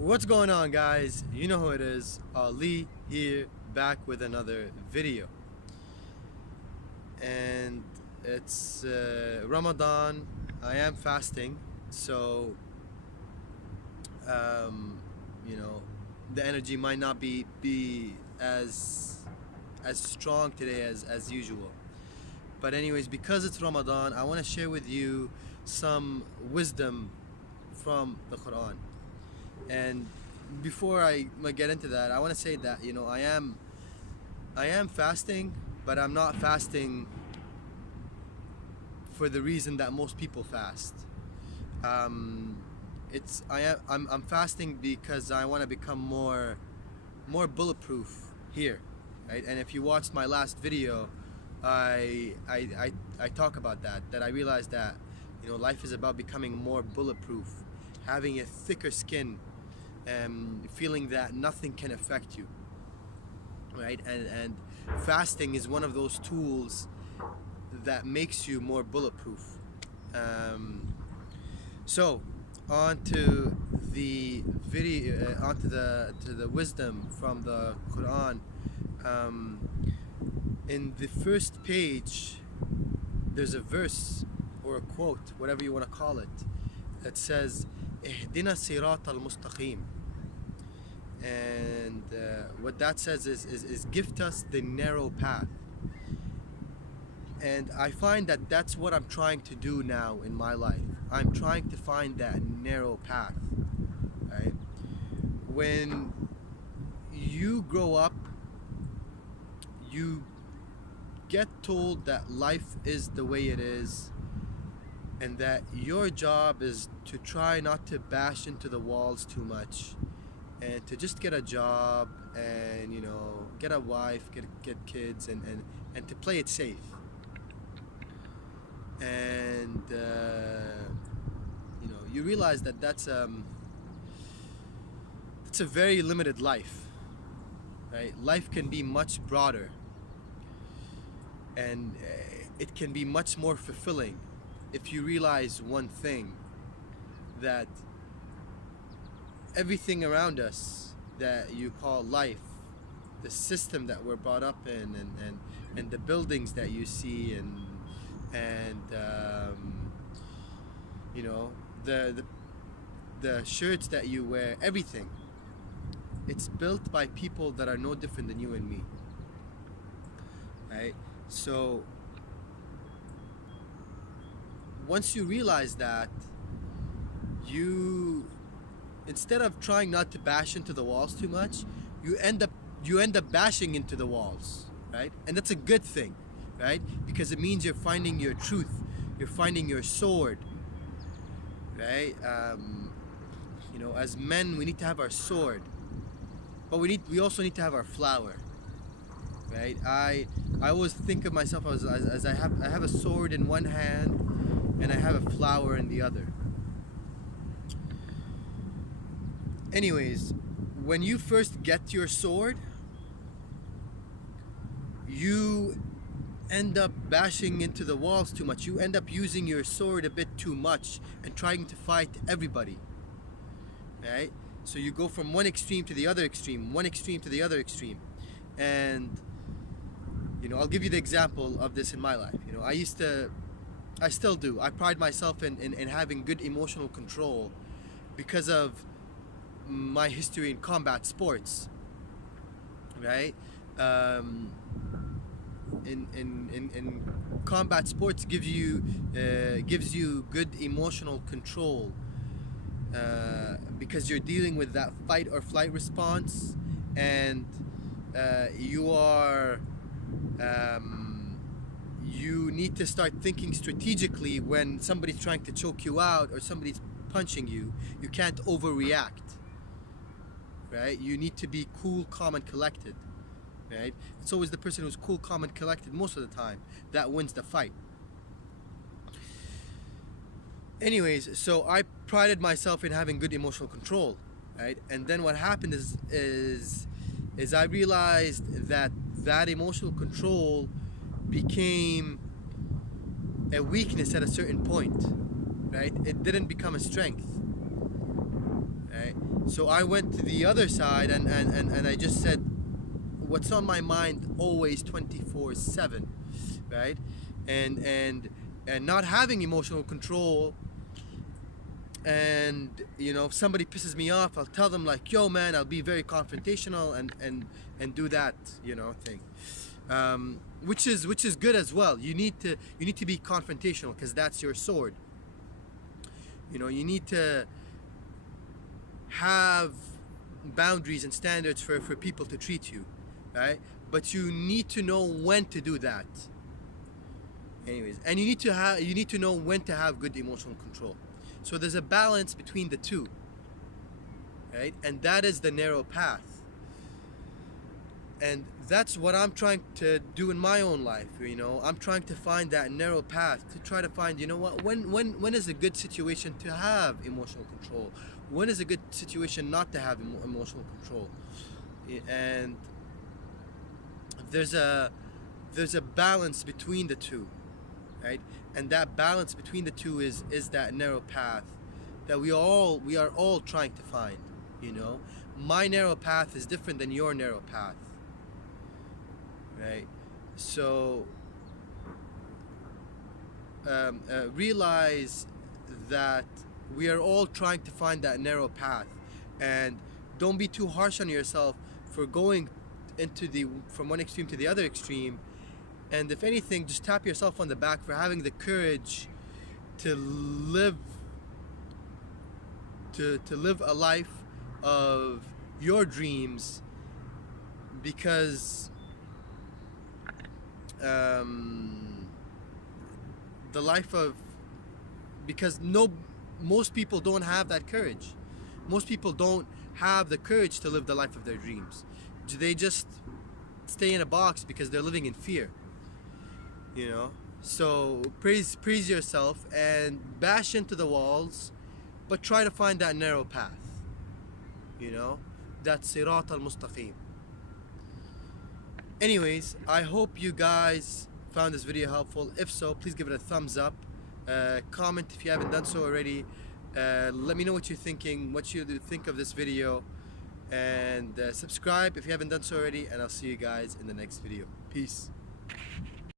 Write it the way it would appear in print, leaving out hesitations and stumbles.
What's going on, guys? You know who it is. Ali here, back with another video. And it's Ramadan. I am fasting, so you know, the energy might not be as strong today as usual. But anyways, because it's Ramadan, I want to share with you some wisdom from the Quran. And before I get into that, I want to say that I am fasting, but I'm not fasting for the reason that most people fast. I'm fasting because I want to become more bulletproof here, right? And if you watched my last video, I talk about that I realized that life is about becoming more bulletproof, having a thicker skin, feeling that nothing can affect you, right? And fasting is one of those tools that makes you more bulletproof. So on to the video, onto the wisdom from the Quran. In the first page, there's a verse or a quote, whatever you want to call it, that says اهدنا الصراط المستقيم. And what that says is gift us the narrow path. And I find that that's what I'm trying to do now in my life. I'm trying to find that narrow path, right? When you grow up, you get told that life is the way it is, and that your job is to try not to bash into the walls too much, and to just get a job and get a wife, get kids, and to play it safe. And you realize that that's a very limited life, right? Life can be much broader, and it can be much more fulfilling if you realize one thing, that everything around us that you call life, the system that we're brought up in, and the buildings that you see, and the shirts that you wear, everything, it's built by people that are no different than you and me, right? So once you realize that, you, instead of trying not to bash into the walls too much, you end up bashing into the walls, right? And that's a good thing, right? Because it means you're finding your truth, you're finding your sword, right? As men, we need to have our sword, but we also need to have our flower, right? I always think of myself as I have a sword in one hand and I have a flower in the other. Anyways, when you first get your sword, you end up bashing into the walls too much. You end up using your sword a bit too much and trying to fight everybody, right? So you go from one extreme to the other extreme, one extreme to the other extreme. And I'll give you the example of this in my life. I still do. I pride myself in having good emotional control because of my history in combat sports, right? In combat sports gives you good emotional control, because you're dealing with that fight or flight response, and you need to start thinking strategically when somebody's trying to choke you out or somebody's punching you. You can't overreact, right? You need to be cool, calm, and collected, right? It's always the person who's cool, calm, and collected most of the time that wins the fight. Anyways, so I prided myself in having good emotional control, right? And then what happened is I realized that emotional control became a weakness at a certain point, right? It didn't become a strength, right? So I went to the other side, and I just said what's on my mind always 24/7, right? And not having emotional control. And if somebody pisses me off, I'll tell them like, yo man, I'll be very confrontational and do that thing, which is good as well. You need to be confrontational because that's your sword. You need to have boundaries and standards for people to treat you, right? But you need to know when to do that. Anyways, and you need to know when to have good emotional control. So there's a balance between the two, right? And that is the narrow path. And that's what I'm trying to do in my own life. I'm trying to find that narrow path, to try to find, when is a good situation to have emotional control? When is a good situation not to have emotional control? And there's a balance between the two, right? And that balance between the two is that narrow path that we are all trying to find. My narrow path is different than your narrow path, right? So realize that we are all trying to find that narrow path, and don't be too harsh on yourself for going from one extreme to the other extreme. And if anything, just tap yourself on the back for having the courage to live a life of your dreams, because most people don't have that courage. Most people don't have the courage to live the life of their dreams. They just stay in a box because they're living in fear. So praise yourself and bash into the walls, but try to find that narrow path. That sirat al-mustaqim. Anyways, I hope you guys found this video helpful. If so, please give it a thumbs up. Comment if you haven't done so already. Let me know what you're thinking, what you think of this video, and subscribe if you haven't done so already. And I'll see you guys in the next video. Peace.